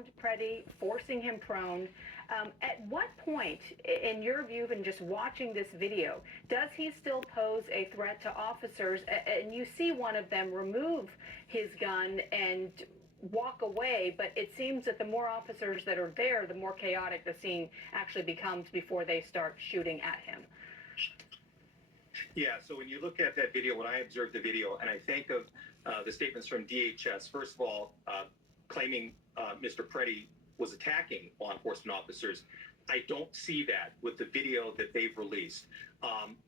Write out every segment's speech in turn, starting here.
around Preddy, forcing him prone. At what point, in your view, and just watching this video, does he still pose a threat to officers? And you see one of them remove his gun and walk away, but it seems that the more officers that are there, the more chaotic the scene actually becomes before they start shooting at him. Yeah, so when you look at that video, when I observed the video, and I think of the statements from DHS, first of all, claiming Mr. Preddy was attacking law enforcement officers, I don't see that with the video that they've released.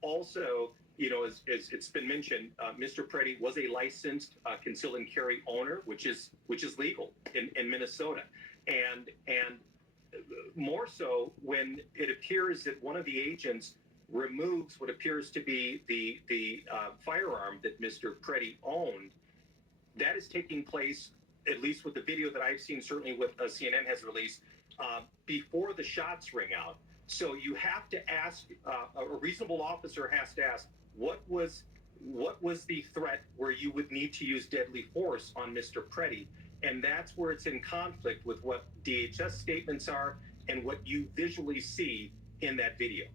Also, you know, as it's been mentioned, Mr. Preddy was a licensed conceal and carry owner, which is legal in Minnesota, and more so when it appears that one of the agents removes what appears to be the firearm that Mr. Preddy owned. That is taking place, at least with the video that I've seen, certainly what CNN has released, before the shots ring out. So you have to ask, a reasonable officer has to ask, what was the threat where you would need to use deadly force on Mr. Preddy? And that's where it's in conflict with what DHS statements are and what you visually see in that video.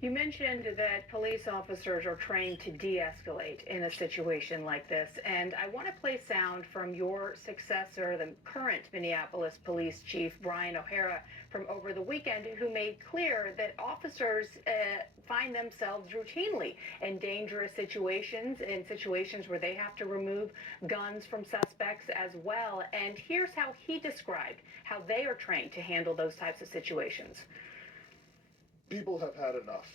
You mentioned that police officers are trained to de-escalate in a situation like this, and I want to play sound from your successor, the current Minneapolis Police Chief, Brian O'Hara, from over the weekend, who made clear that officers find themselves routinely in dangerous situations, in situations where they have to remove guns from suspects as well. And here's how he described how they are trained to handle those types of situations. People have had enough.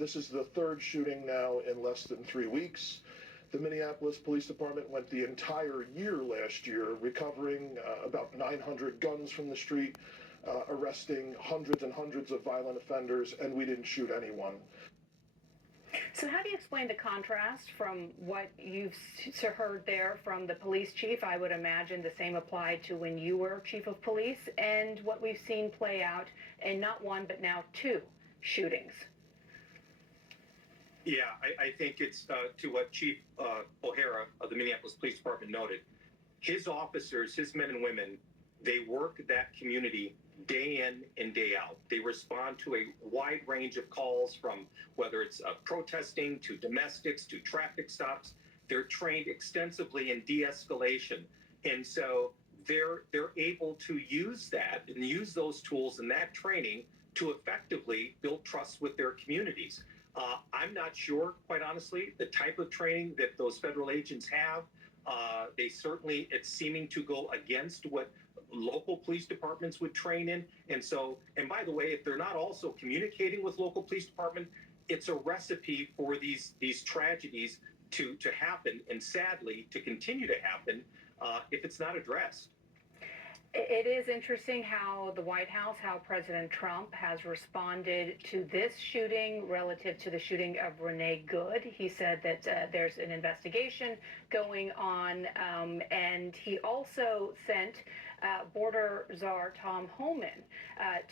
This is the third shooting now in less than 3 weeks. The Minneapolis Police Department went the entire year last year recovering about 900 guns from the street, arresting hundreds and hundreds of violent offenders, and we didn't shoot anyone. So how do you explain the contrast from what you've heard there from the police chief? I would imagine the same applied to when you were chief of police, and what we've seen play out in not one but now two shootings. Yeah, I think it's to what Chief O'Hara of the Minneapolis Police Department noted. His officers, his men and women, they work that community day in and day out. They respond to a wide range of calls, from whether it's protesting to domestics to traffic stops. They're trained extensively in de-escalation. And so they're able to use that and use those tools and that training to effectively build trust with their communities. I'm not sure, quite honestly, the type of training that those federal agents have. They certainly, it's seeming to go against what local police departments would train in. And so, and by the way, if they're not also communicating with local police department, it's a recipe for these tragedies to happen, and sadly to continue to happen if it's not addressed. It is interesting how the White House, how President Trump has responded to this shooting relative to the shooting of Renee Good. He said that there's an investigation going on, and he also sent border czar Tom Homan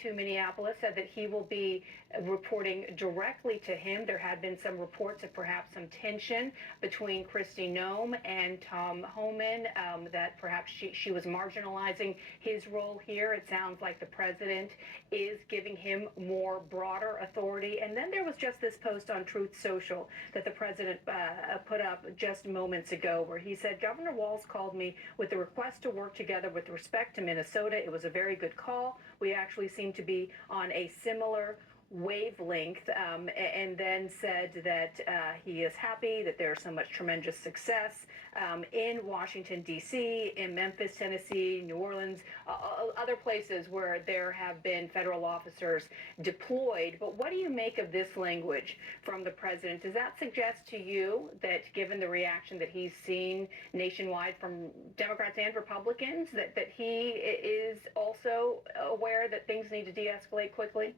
to Minneapolis, said that he will be reporting directly to him. There had been some reports of perhaps some tension between Kristi Noem and Tom Homan, that perhaps she was marginalizing his role here. It sounds like the president is giving him more broader authority. And then there was just this post on Truth Social that the president put up just moments ago, where he said, Governor Walz called me with the request to work together with respect to Minnesota. It was a very good call. We actually seem to be on a similar wavelength, and then said that he is happy that there's so much tremendous success in Washington, D.C., in Memphis, Tennessee, New Orleans, other places where there have been federal officers deployed. But what do you make of this language from the president? Does that suggest to you that, given the reaction that he's seen nationwide from Democrats and Republicans, that he is also aware that things need to de-escalate quickly?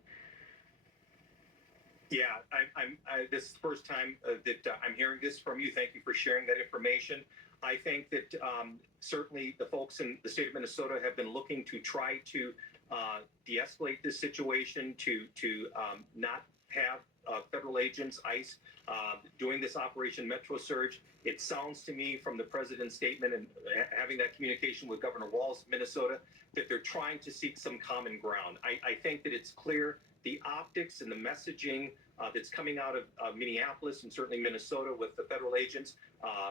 Yeah, this is the first time that I'm hearing this from you. Thank you for sharing that information. I think that certainly the folks in the state of Minnesota have been looking to try to de-escalate this situation, to not have federal agents, ICE, doing this Operation Metro Surge. It sounds to me from the president's statement and having that communication with Governor Walz, Minnesota, that they're trying to seek some common ground. I think that it's clear the optics and the messaging that's coming out of Minneapolis and certainly Minnesota with the federal agents,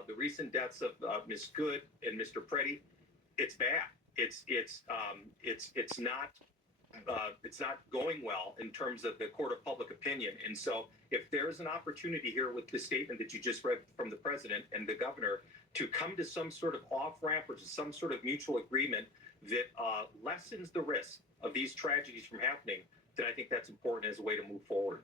the recent deaths of Ms. Good and Mr. Preddy, it's bad. It's not going well in terms of the court of public opinion. And so if there's an opportunity here with the statement that you just read from the president and the governor to come to some sort of off-ramp or to some sort of mutual agreement that lessens the risk of these tragedies from happening, then I think that's important as a way to move forward.